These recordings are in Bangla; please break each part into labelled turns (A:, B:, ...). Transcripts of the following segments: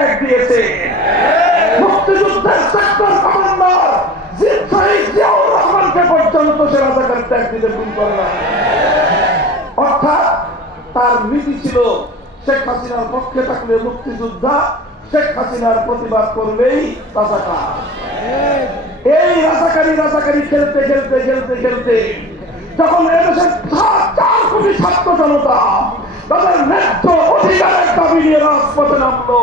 A: ত্যাগ দিয়েছে। মুক্তিযুদ্ধের সেক্টর কমান্ডার প্রতিবাদ রাজাকার। এই রাজাকারী রাজাকারী খেলতে খেলতে খেলতে খেলতে যখন এদেশের চার কোটি ছাত্র জনতা তাদের অধিকারের দাবি নিয়ে রাজপথে নামলো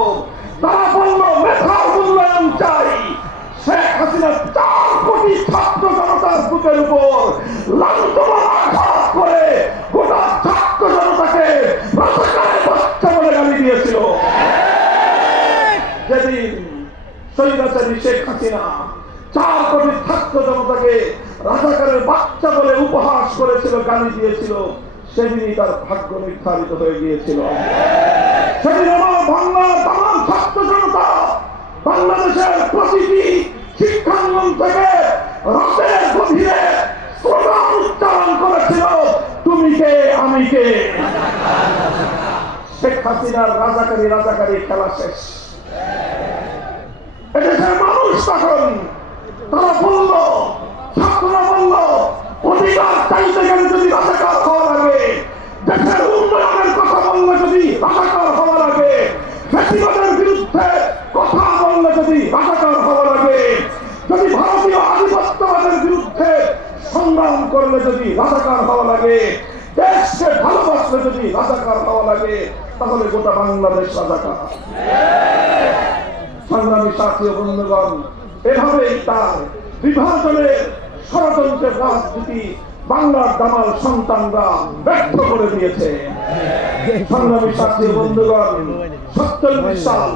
A: তারা বলল মেধার মূল্যায়ন চাই। শেখ হাসিনা চার কোটি ছাত্র জনতার বুকের উপর লাঞ্ছনা আঘাত করে গোটা ছাত্র জনতাকে বাচ্চা বলে গালি দিয়েছিল। যেদিন স্বৈরাচারী শেখ হাসিনা, চার কোটি ছাত্র জনতাকে রাজাকারের বাচ্চা বলে উপহাস করেছিল, গালি দিয়েছিল, সেদিনই তার ভাগ্য নির্ধারিত হয়ে গিয়েছিল। সেদিন আমার জনতা বাংলাদেশের প্রতিটি শিক্ষাঙ্গন থেকে রাতের গভীরে স্লোগান উচ্চারণ করেছিল, তুমি কে? আমি কে? শেখ হাসিনার রাজাকারী রাজাকারী খেলা শেষ। এদেশের মানুষ তখন তারা বলল, ছাত্ররা বলল, অধিকার চাইতে গেলে যদি রাজাকার হওয়া লাগে, দেশের উন্নয়নের কথা বললে যদি রাজাকার হওয়া লাগে ফ্যাসিবাদের বিরুদ্ধে কথা বললে যদি রাজাকার হওয়া লাগে যদি ভারতীয় আধিপত্যবাদের বিরুদ্ধে সংগ্রাম করলে যদি রাজাকার হওয়া লাগে, দেশকে ভালোবাসলে যদি রাজাকার হওয়া লাগে, তাহলে গোটা বাংলাদেশ রাজাকার। সংগ্রামী সাথী বন্ধুগণ, এভাবেই তার বিভাজনের ষড়যন্ত্রের রাজনীতি বাংলার দামাল সন্তানরা ব্যর্থ করে দিয়েছে। সংগ্রামী সাথী বন্ধুগণ, সত্তর সাল